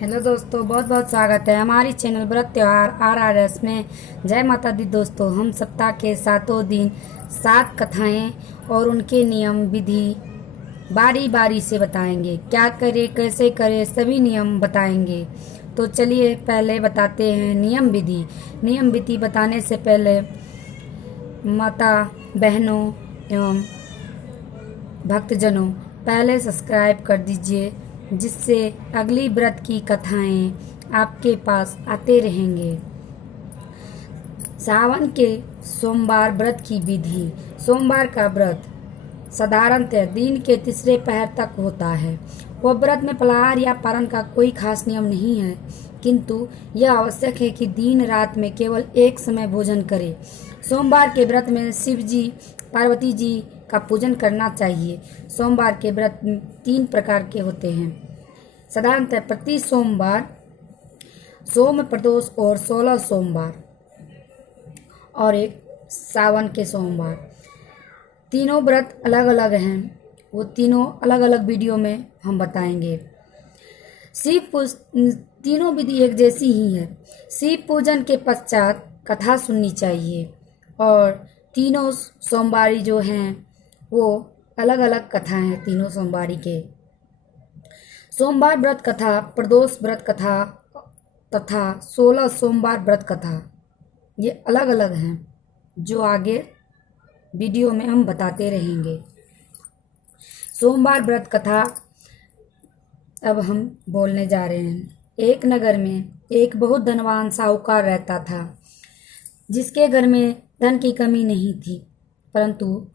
Hello दोस्तों, बहुत बहुत स्वागत है हमारी चैनल व्रत त्यौहार RRS में। जय माता दी दोस्तों, हम सप्ताह के सातों दिन 7 कथाएं और उनके नियम विधि बारी बारी से बताएंगे। क्या करें, कैसे करें, सभी नियम बताएंगे। तो चलिए पहले बताते हैं नियम विधि। नियम विधि बताने से पहले माता बहनों एवं भक्तजनों पहले सब्सक्राइब कर दीजिए, जिससे अगली व्रत की कथाएं आपके पास आते रहेंगे। सावन के सोमवार व्रत की विधि। सोमवार का व्रत साधारणतः दिन के तीसरे पहर तक होता है। वह व्रत में फलाहार या पारण का कोई खास नियम नहीं है, किंतु यह आवश्यक है कि दिन रात में केवल एक समय भोजन करें। सोमवार के व्रत में शिव जी, पार्वती जी का पूजन करना चाहिए। सोमवार के व्रत 3 प्रकार के होते हैं। साधारणतः प्रति सोमवार, सोम प्रदोष और 16 सोमवार और एक सावन के सोमवार। तीनों व्रत अलग अलग हैं, वो तीनों अलग अलग वीडियो में हम बताएंगे। तीनों विधि एक जैसी ही है। शिव पूजन के पश्चात कथा सुननी चाहिए और तीनों सोमवारी जो हैं वो अलग अलग कथा हैं। तीनों सोमवारी के सोमवार व्रत कथा, प्रदोष व्रत कथा तथा 16 सोमवार व्रत कथा ये अलग अलग हैं, जो आगे वीडियो में हम बताते रहेंगे। सोमवार व्रत कथा अब हम बोलने जा रहे हैं। एक नगर में एक बहुत धनवान साहूकार रहता था, जिसके घर में धन की कमी नहीं थी, परंतु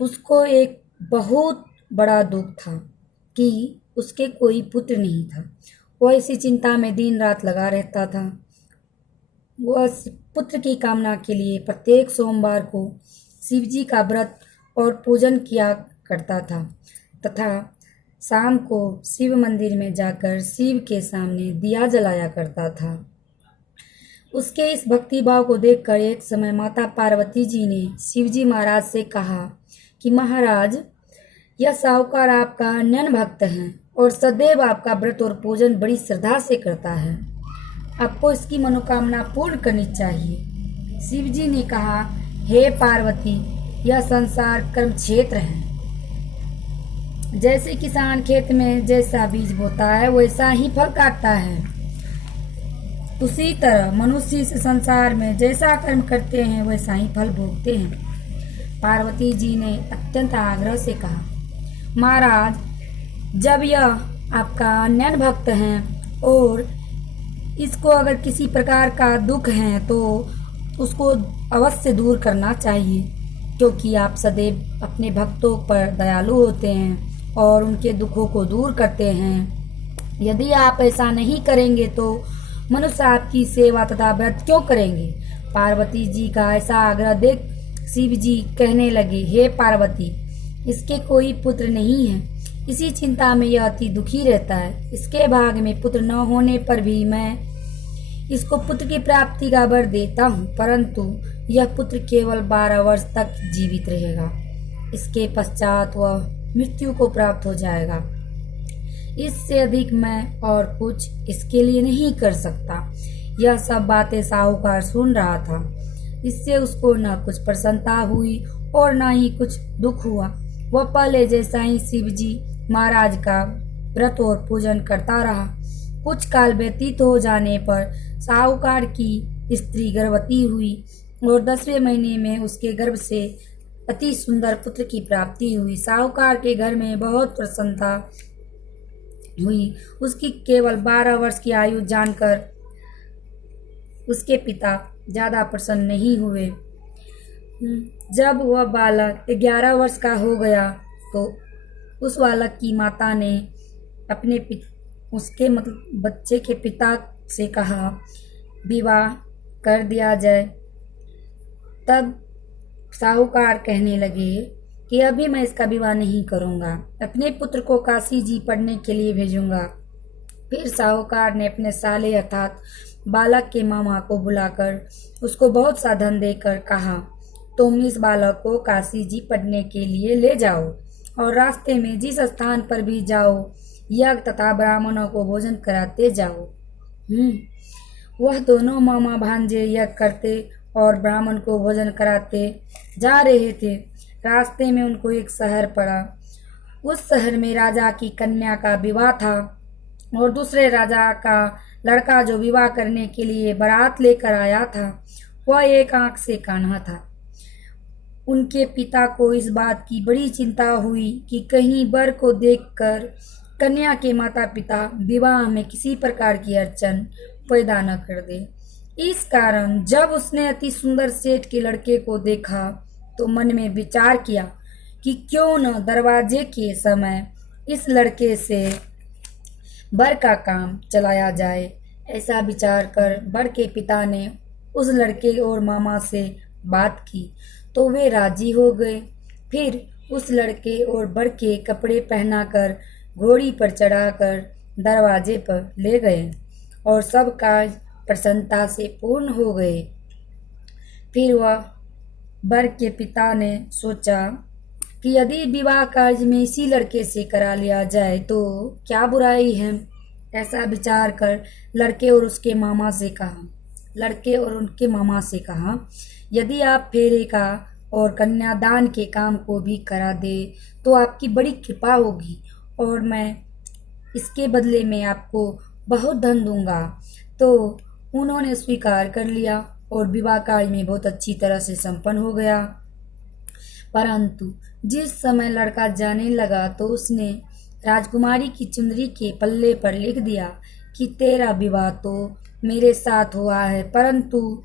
उसको एक बहुत बड़ा दुख था कि उसके कोई पुत्र नहीं था। वह इसी चिंता में दिन रात लगा रहता था। वह पुत्र की कामना के लिए प्रत्येक सोमवार को शिव जी का व्रत और पूजन किया करता था तथा शाम को शिव मंदिर में जाकर शिव के सामने दिया जलाया करता था। उसके इस भक्ति भाव को देखकर एक समय माता पार्वती जी ने शिव जी महाराज से कहा कि महाराज, यह साहूकार आपका नयन भक्त है और सदैव आपका व्रत और पूजन बड़ी श्रद्धा से करता है। आपको इसकी मनोकामना पूर्ण करनी चाहिए। शिव जी ने कहा, हे पार्वती, यह संसार कर्म क्षेत्र है। जैसे किसान खेत में जैसा बीज बोता है वैसा ही फल काटता है, उसी तरह मनुष्य इस संसार में जैसा कर्म करते हैं वैसा ही फल भोगते हैं। पार्वती जी ने अत्यंत आग्रह से कहा, महाराज, जब यह आपका नयन भक्त हैं और इसको अगर किसी प्रकार का दुख है तो उसको अवश्य दूर करना चाहिए, क्योंकि आप सदैव अपने भक्तों पर दयालु होते हैं और उनके दुखों को दूर करते हैं। यदि आप ऐसा नहीं करेंगे तो मनुष्य आपकी सेवा तथा व्रत क्यों करेंगे। पार्वती जी का ऐसा आग्रह देख शिव जी कहने लगे, हे पार्वती, इसके कोई पुत्र नहीं है। इसी चिंता में यह अति दुखी रहता है। इसके भाग में पुत्र न होने पर भी मैं इसको पुत्र की प्राप्ति का वर देता हूँ, परंतु यह पुत्र केवल 12 वर्ष तक जीवित रहेगा। इसके पश्चात वह मृत्यु को प्राप्त हो जाएगा। इससे अधिक मैं और कुछ इसके लिए नहीं कर सकता। यह सब बातें साहूकार सुन रहा था। इससे उसको न कुछ प्रसन्नता हुई और न ही कुछ दुख हुआ। वह पहले जैसा ही शिव जी महाराज का व्रत और पूजन करता रहा। कुछ काल व्यतीत हो जाने पर साहूकार की स्त्री गर्भवती हुई और 10वें महीने में उसके गर्भ से अति सुंदर पुत्र की प्राप्ति हुई। साहूकार के घर में बहुत प्रसन्नता हुई। उसकी केवल 12 वर्ष की आयु जानकर उसके पिता ज्यादा प्रसन्न नहीं हुए। जब वह बालक 11 वर्ष का हो गया तो उस बालक की माता ने उसके बच्चे के पिता से कहा, विवाह कर दिया जाए। तब साहूकार कहने लगे कि अभी मैं इसका विवाह नहीं करूंगा, अपने पुत्र को काशी जी पढ़ने के लिए भेजूंगा। फिर साहूकार ने अपने साले अर्थात बालक के मामा को बुलाकर उसको बहुत सा धन देकर कहा, तुम इस बालक को काशी जी पढ़ने के लिए ले जाओ और रास्ते में जिस स्थान पर भी जाओ यज्ञ तथा ब्राह्मणों को भोजन कराते जाओ। वह दोनों मामा भांजे यज्ञ करते और ब्राह्मण को भोजन कराते जा रहे थे। रास्ते में उनको एक शहर पड़ा। उस शहर में राजा की कन्या का विवाह था और दूसरे राजा का लड़का जो विवाह करने के लिए बारात लेकर आया था वह एक आंख से कान्हा था। उनके पिता को इस बात की बड़ी चिंता हुई कि कहीं वर को देखकर कन्या के माता पिता विवाह में किसी प्रकार की अड़चन पैदा न कर दे। इस कारण जब उसने अति सुंदर सेठ के लड़के को देखा तो मन में विचार किया कि क्यों न दरवाजे के समय इस लड़के से वर का काम चलाया जाए। ऐसा विचार कर वर के पिता ने उस लड़के और मामा से बात की तो वे राजी हो गए। फिर उस लड़के और वर के कपड़े पहनाकर घोड़ी पर चढ़ाकर दरवाजे पर ले गए और सब कार्य प्रसन्नता से पूर्ण हो गए। फिर वह वर के पिता ने सोचा कि यदि विवाह कार्य में इसी लड़के से करा लिया जाए तो क्या बुराई है। ऐसा विचार कर लड़के और उनके मामा से कहा, यदि आप फेरे का और कन्यादान के काम को भी करा दे तो आपकी बड़ी कृपा होगी और मैं इसके बदले में आपको बहुत धन दूंगा। तो उन्होंने स्वीकार कर लिया और विवाह कार्य में बहुत अच्छी तरह से संपन्न हो गया। परंतु जिस समय लड़का जाने लगा तो उसने राजकुमारी की चुनरी के पल्ले पर लिख दिया कि तेरा विवाह तो मेरे साथ हुआ है, परंतु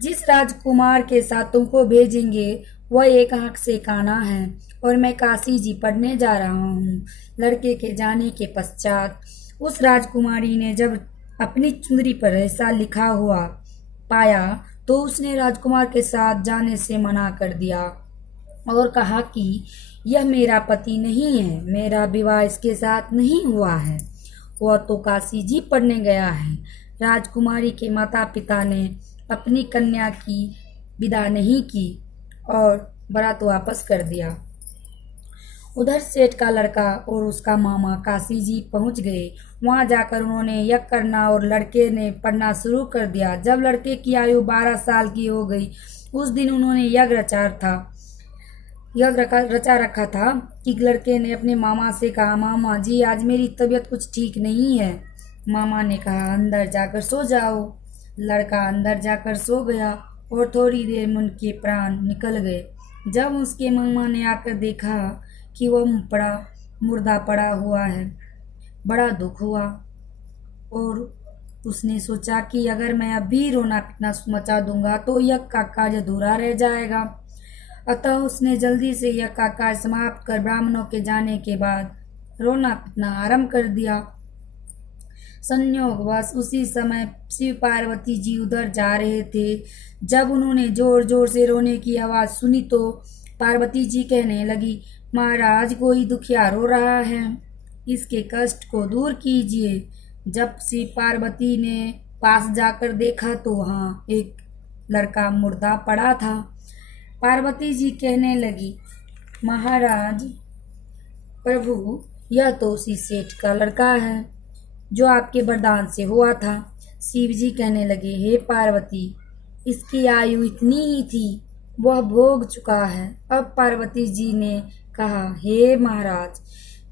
जिस राजकुमार के साथ तुमको भेजेंगे वह एक आंख से काना है और मैं काशी जी पढ़ने जा रहा हूँ। लड़के के जाने के पश्चात उस राजकुमारी ने जब अपनी चुनरी पर ऐसा लिखा हुआ पाया तो उसने राजकुमार के साथ जाने से मना कर दिया और कहा कि यह मेरा पति नहीं है, मेरा विवाह इसके साथ नहीं हुआ है, वह तो काशी जी पढ़ने गया है। राजकुमारी के माता पिता ने अपनी कन्या की विदा नहीं की और बारात वापस कर दिया। उधर सेठ का लड़का और उसका मामा काशी जी पहुंच गए। वहां जाकर उन्होंने यज्ञ करना और लड़के ने पढ़ना शुरू कर दिया। जब लड़के की आयु 12 साल की हो गई उस दिन उन्होंने यज्ञ रचा रखा था कि लड़के ने अपने मामा से कहा, मामा जी आज मेरी तबीयत कुछ ठीक नहीं है। मामा ने कहा अंदर जाकर सो जाओ। लड़का अंदर जाकर सो गया और थोड़ी देर में उनके प्राण निकल गए। जब उसके मामा ने आकर देखा कि वह बड़ा मुर्दा पड़ा हुआ है, बड़ा दुख हुआ और उसने सोचा कि अगर मैं अभी रोना पीटना मचा दूंगा तो यज्ञ का कार्य अधूरा रह जाएगा। अतः उसने जल्दी से यज्ञ का कार्य समाप्त कर ब्राह्मणों के जाने के बाद रोना पीटना आरंभ कर दिया। संयोगवश उसी समय शिव पार्वती जी उधर जा रहे थे। जब उन्होंने जोर जोर से रोने की आवाज सुनी तो पार्वती जी कहने लगी, महाराज कोई दुखिया रो रहा है, इसके कष्ट को दूर कीजिए। जब शिव पार्वती ने पास जाकर देखा तो वहाँ एक लड़का मुर्दा पड़ा था। पार्वती जी कहने लगी, महाराज प्रभु यह तो उसी सेठ का लड़का है जो आपके वरदान से हुआ था। शिव जी कहने लगे, हे पार्वती इसकी आयु इतनी ही थी, वह भोग चुका है। अब पार्वती जी ने कहा, हे महाराज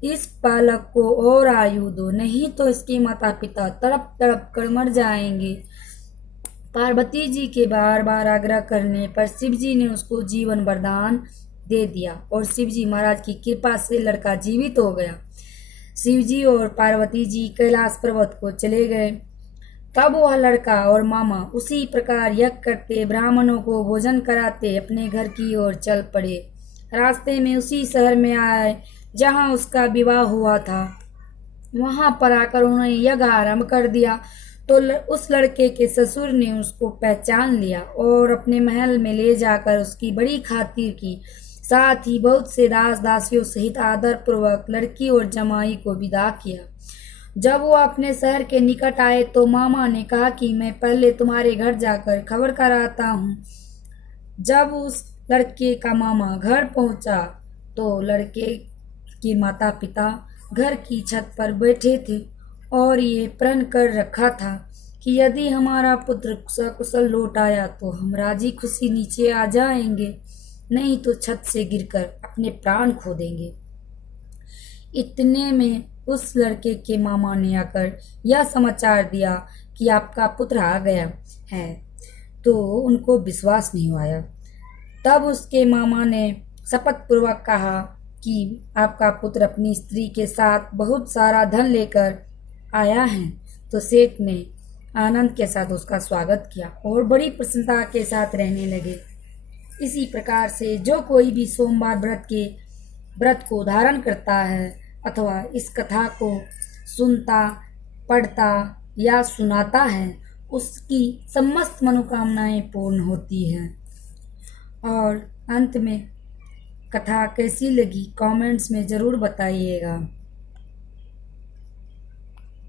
इस बालक को और आयु दो, नहीं तो इसके माता पिता तड़प तड़प कर मर जाएंगे। पार्वती जी के बार बार आग्रह करने पर शिव जी ने उसको जीवन वरदान दे दिया और शिव जी महाराज की कृपा से लड़का जीवित हो गया। शिव जी और पार्वती जी कैलाश पर्वत को चले गए। तब वह लड़का और मामा उसी प्रकार यज्ञ करते, ब्राह्मणों को भोजन कराते अपने घर की ओर चल पड़े। रास्ते में उसी शहर में आए जहाँ उसका विवाह हुआ था। वहां पर आकर उन्होंने यज्ञ आरंभ कर दिया तो उस लड़के के ससुर ने उसको पहचान लिया और अपने महल में ले जाकर उसकी बड़ी खातिर की। साथ ही बहुत से दास दासियों सहित आदर पूर्वक लड़की और जमाई को विदा किया। जब वो अपने शहर के निकट आए तो मामा ने कहा कि मैं पहले तुम्हारे घर जाकर खबर कराता हूँ। जब उस लड़के का मामा घर पहुंचा तो लड़के के माता पिता घर की छत पर बैठे थे और ये प्रण कर रखा था कि यदि हमारा पुत्र सकुशल लौट आया तो हम राजी खुशी नीचे आ जाएंगे, नहीं तो छत से गिरकर अपने प्राण खो देंगे। इतने में उस लड़के के मामा ने आकर यह समाचार दिया कि आपका पुत्र आ गया है, तो उनको विश्वास नहीं आया। तब उसके मामा ने शपथ पूर्वक कहा कि आपका पुत्र अपनी स्त्री के साथ बहुत सारा धन लेकर आया है। तो सेठ ने आनंद के साथ उसका स्वागत किया और बड़ी प्रसन्नता के साथ रहने लगे। इसी प्रकार से जो कोई भी सोमवार व्रत को धारण करता है अथवा इस कथा को सुनता, पढ़ता या सुनाता है, उसकी समस्त मनोकामनाएं पूर्ण होती हैं। और अंत में कथा कैसी लगी कमेंट्स में ज़रूर बताइएगा।